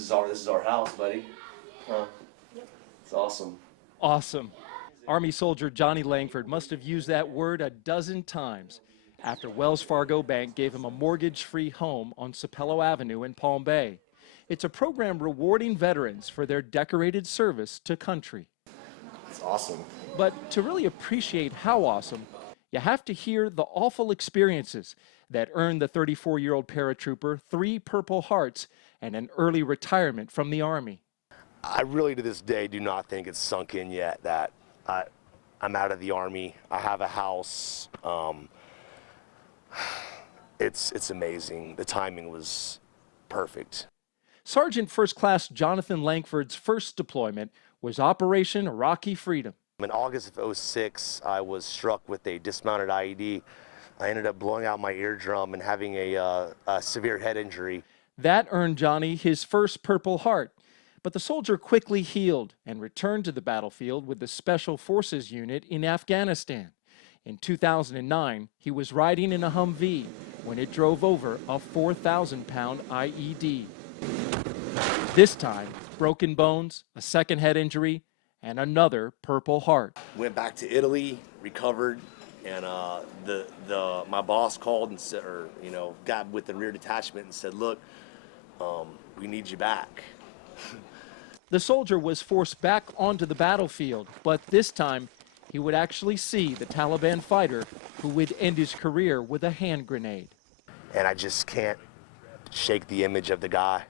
is our house, buddy. Huh? It's awesome. Awesome. Army soldier Jonny Langford must have used that word a dozen times after Wells Fargo Bank gave him a mortgage-free home on Sapello Avenue in Palm Bay. It's a program rewarding veterans for their decorated service to country. It's awesome. But to really appreciate how awesome, you have to hear the awful experiences that earned the 34-year-old paratrooper 3 Purple Hearts and an early retirement from the Army. I really, to this day, do not think it's sunk in yet that I'm out of the Army. I have a house. It's amazing. The timing was perfect. Sergeant First Class Jonathan Langford's first deployment was Operation Rocky Freedom. In August of '06, I was struck with a dismounted IED. I ended up blowing out my eardrum and having a severe head injury. That earned Johnny his first Purple Heart, but the soldier quickly healed and returned to the battlefield with the Special Forces unit in Afghanistan. In 2009, he was riding in a Humvee when it drove over a 4,000-pound IED. This time, broken bones, a second head injury, and another Purple Heart. Went back to Italy, recovered, and my boss called and said, got with the rear detachment and said, "Look, we need you back." The soldier was forced back onto the battlefield, but this time he would actually see the Taliban fighter who would end his career with a hand grenade. And I just can't shake the image of the guy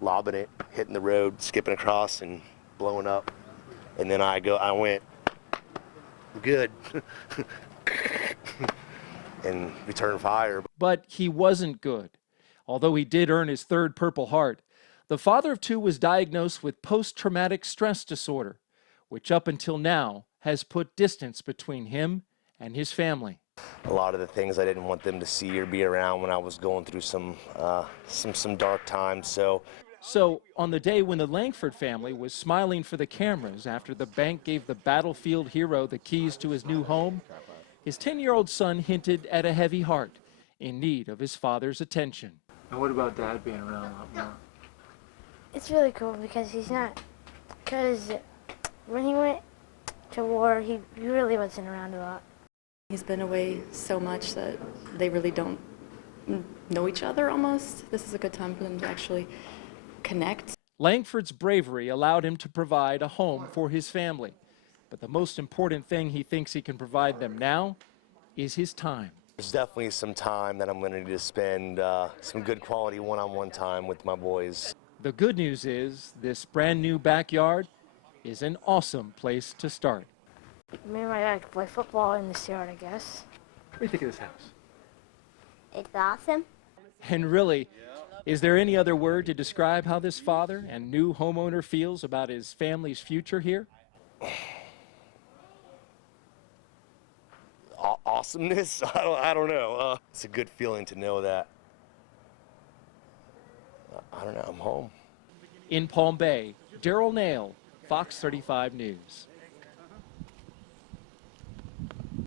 lobbing it, hitting the road, skipping across, and blowing up. And then I went, good, and returned fire. But he wasn't good. Although he did earn his third Purple Heart, the father of 2 was diagnosed with post-traumatic stress disorder, which up until now has put distance between him and his family. A lot of the things I didn't want them to see or be around when I was going through some dark times. So on the day when the Langford family was smiling for the cameras after the bank gave the battlefield hero the keys to his new home, his 10-year-old son hinted at a heavy heart in need of his father's attention. And what about Dad being around a lot more? It's really cool because when he went to war, he really wasn't around a lot. He's been away so much that they really don't know each other almost. This is a good time for them to actually connect. Langford's bravery allowed him to provide a home for his family. But the most important thing he thinks he can provide them now is his time. There's definitely some time that I'm going to need to spend some good quality one-on-one time with my boys. The good news is this brand new backyard is an awesome place to start. Me and my dad could play football in this yard, I guess. What do you think of this house? It's awesome. And really, is there any other word to describe how this father and new homeowner feels about his family's future here? Awesomeness? I don't know. It's a good feeling to know that, I don't know, I'm home. In Palm Bay, Daryl Nail, Fox 35 News.